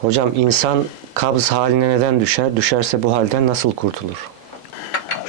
Hocam insan kabz haline neden düşer? Düşerse bu halden nasıl kurtulur?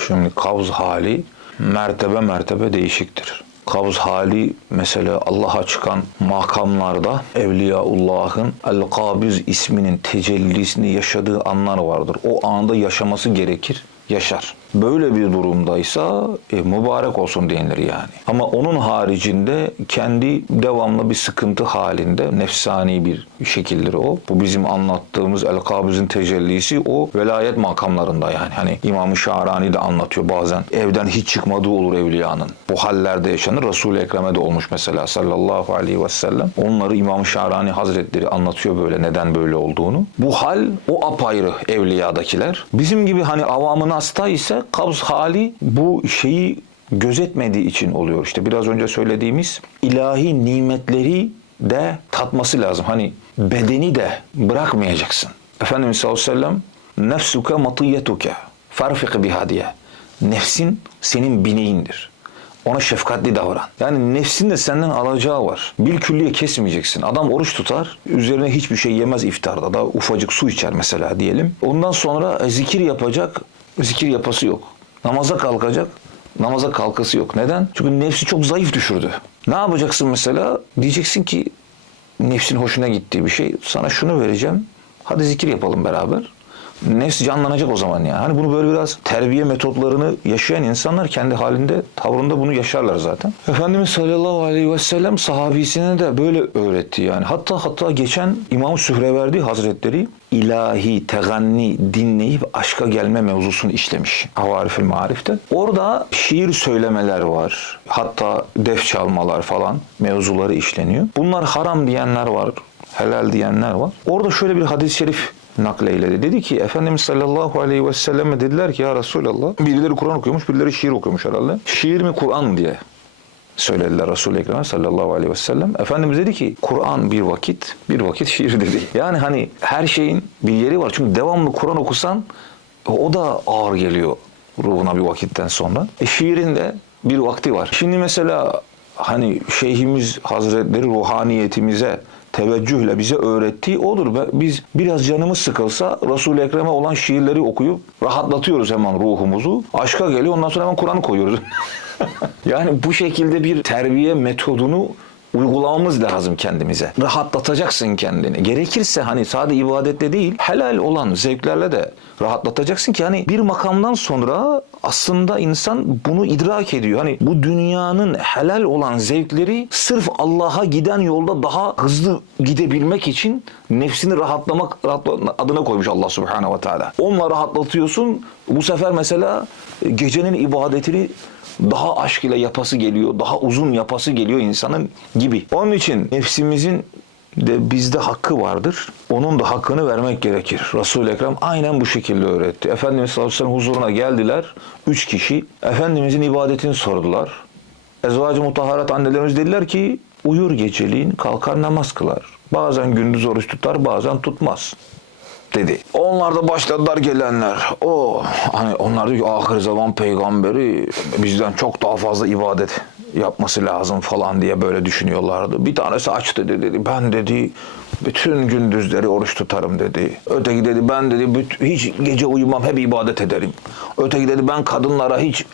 Şimdi kavz hali mertebe mertebe değişiktir. Kavz hali mesela Allah'a çıkan makamlarda Evliyaullah'ın El-Kabiz isminin tecellisini yaşadığı anlar vardır. O anda yaşaması gerekir, yaşar. Böyle bir durumdaysa e, mübarek olsun denilir yani. Ama onun haricinde kendi devamlı bir sıkıntı halinde nefsani bir şekildir o. Bu bizim anlattığımız El-Kabiz'in tecellisi o velayet makamlarında yani. Hani İmam-ı Şahrani de anlatıyor bazen. Evden hiç çıkmadığı olur evliyanın. Bu hallerde yaşanır. Resul-i Ekrem'e de olmuş mesela sallallahu aleyhi ve sellem. Onları İmam-ı Şahrani Hazretleri anlatıyor böyle neden böyle olduğunu. Bu hal o apayrı evliyadakiler. Bizim gibi hani avamın hasta ise kabz hali bu şeyi gözetmediği için oluyor. İşte biraz önce söylediğimiz ilahi nimetleri de tatması lazım. Hani bedeni de bırakmayacaksın. Efendimiz sallallahu aleyhi ve sellem nefsuke matiyetuke farfik biha diye. Nefsin senin bineğindir. Ona şefkatli davran. Yani nefsin de senden alacağı var. Bil külliye kesmeyeceksin. Adam oruç tutar. Üzerine hiçbir şey yemez iftarda da. Ufacık su içer mesela diyelim. Ondan sonra zikir yapacak. Zikir yapası yok. Namaza kalkacak. Namaza kalkası yok. Neden? Çünkü nefsi çok zayıf düşürdü. Ne yapacaksın mesela? Diyeceksin ki nefsin hoşuna gittiği bir şey. Sana şunu vereceğim. Hadi zikir yapalım beraber. Nefs canlanacak o zaman ya. Hani bunu böyle biraz terbiye metotlarını yaşayan insanlar kendi halinde, tavrında bunu yaşarlar zaten. Efendimiz sallallahu aleyhi ve sellem sahabisine de böyle öğretti yani. Hatta hatta geçen İmam Sühreverdi Hazretleri ilahi, teganni dinleyip aşka gelme mevzusunu işlemiş. Havarifil Marif'te. Orada şiir söylemeler var. Hatta def çalmalar falan mevzuları işleniyor. Bunlar haram diyenler var. Helal diyenler var. Orada şöyle bir hadis-i şerif nakleyledi. Dedi ki Efendimiz sallallahu aleyhi ve selleme dediler ki ya Resulallah birileri Kur'an okuyormuş birileri şiir okuyormuş herhalde. Şiir mi Kur'an diye söylediler Resul-i Ekrem sallallahu aleyhi ve sellem. Efendimiz dedi ki Kur'an bir vakit bir vakit şiir dedi. Yani hani her şeyin bir yeri var. Çünkü devamlı Kur'an okusan o da ağır geliyor ruhuna bir vakitten sonra. E şiirin de bir vakti var. Şimdi mesela hani Şeyhimiz Hazretleri ruhaniyetimize teveccühle bize öğrettiği odur. Biz biraz canımız sıkılsa Resul-i Ekrem'e olan şiirleri okuyup rahatlatıyoruz hemen ruhumuzu. Aşka geliyor ondan sonra hemen Kur'an'ı koyuyoruz. yani bu şekilde bir terbiye metodunu uygulamamız lazım kendimize. Rahatlatacaksın kendini. Gerekirse hani sadece ibadetle değil, helal olan zevklerle de rahatlatacaksın ki hani bir makamdan sonra aslında insan bunu idrak ediyor. Hani bu dünyanın helal olan zevkleri sırf Allah'a giden yolda daha hızlı gidebilmek için nefsini rahatlamak rahatla- adına koymuş Allah Subhanahu ve Teala. Onunla rahatlatıyorsun. Bu sefer mesela gecenin ibadetini daha aşk ile yapası geliyor, daha uzun yapası geliyor insanın gibi. Onun için nefsimizin de bizde hakkı vardır. Onun da hakkını vermek gerekir. Resul-i Ekrem aynen bu şekilde öğretti. Efendimiz sallallahu aleyhi ve sellem huzuruna geldiler. Üç kişi. Efendimizin ibadetini sordular. Ezvacı mutaharat annelerimiz dediler ki uyur geceliğin kalkar namaz kılar. Bazen gündüz oruç tutar bazen tutmaz dedi. Onlar da başladılar gelenler. O hani onlar diyor ki ahir zaman peygamberi bizden çok daha fazla ibadet yapması lazım falan diye böyle düşünüyorlardı. Bir tanesi açtı dedi. Ben dedi bütün gündüzleri oruç tutarım dedi. Öteki dedi ben dedi hiç gece uyumam hep ibadet ederim. Öteki dedi ben kadınlara hiç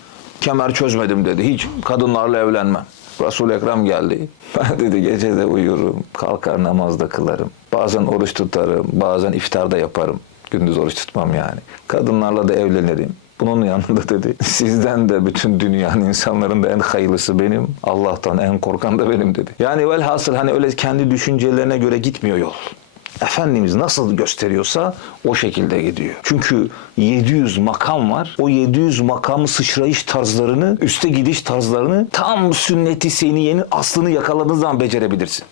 kemer çözmedim dedi. Hiç kadınlarla evlenmem. Resul-i Ekrem geldi. Ben dedi gece de uyurum, kalkar namazda kılarım. Bazen oruç tutarım, bazen iftarda yaparım. Gündüz oruç tutmam yani. Kadınlarla da evlenirim. Bunun yanında dedi sizden de bütün dünyanın insanların da en hayırlısı benim. Allah'tan en korkan da benim dedi. Yani velhasıl hani öyle kendi düşüncelerine göre gitmiyor yol. Efendimiz nasıl gösteriyorsa o şekilde gidiyor. Çünkü 700 makam var. O 700 makam sıçrayış tarzlarını, üste gidiş tarzlarını tam sünneti seniyenin aslını yakaladığın zaman becerebilirsin.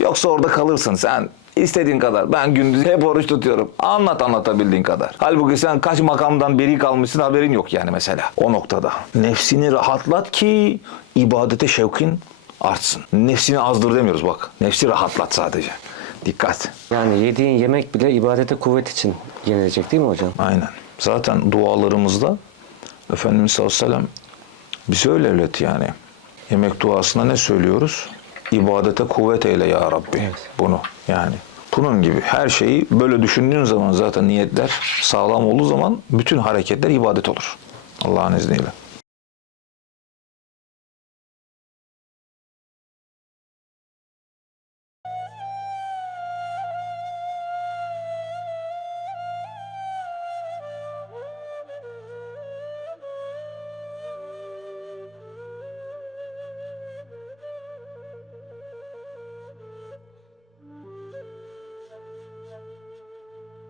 Yoksa orada kalırsın sen. istediğin kadar. Ben gündüz hep oruç tutuyorum. Anlat anlatabildiğin kadar. Halbuki sen kaç makamdan beri kalmışsın haberin yok yani mesela. O noktada. Nefsini rahatlat ki ibadete şevkin artsın. Nefsini azdır demiyoruz bak. Nefsi rahatlat sadece. Dikkat. Yani yediğin yemek bile ibadete kuvvet için yenilecek değil mi hocam? Aynen. Zaten dualarımızda Efendimiz sallallahu aleyhi ve sellem bize öyle öğretti yani. Yemek duasında ne söylüyoruz? İbadete kuvvet eyle ya Rabbi. Evet. Bunu yani. Bunun gibi her şeyi böyle düşündüğün zaman zaten niyetler sağlam olduğu zaman bütün hareketler ibadet olur. Allah'ın izniyle.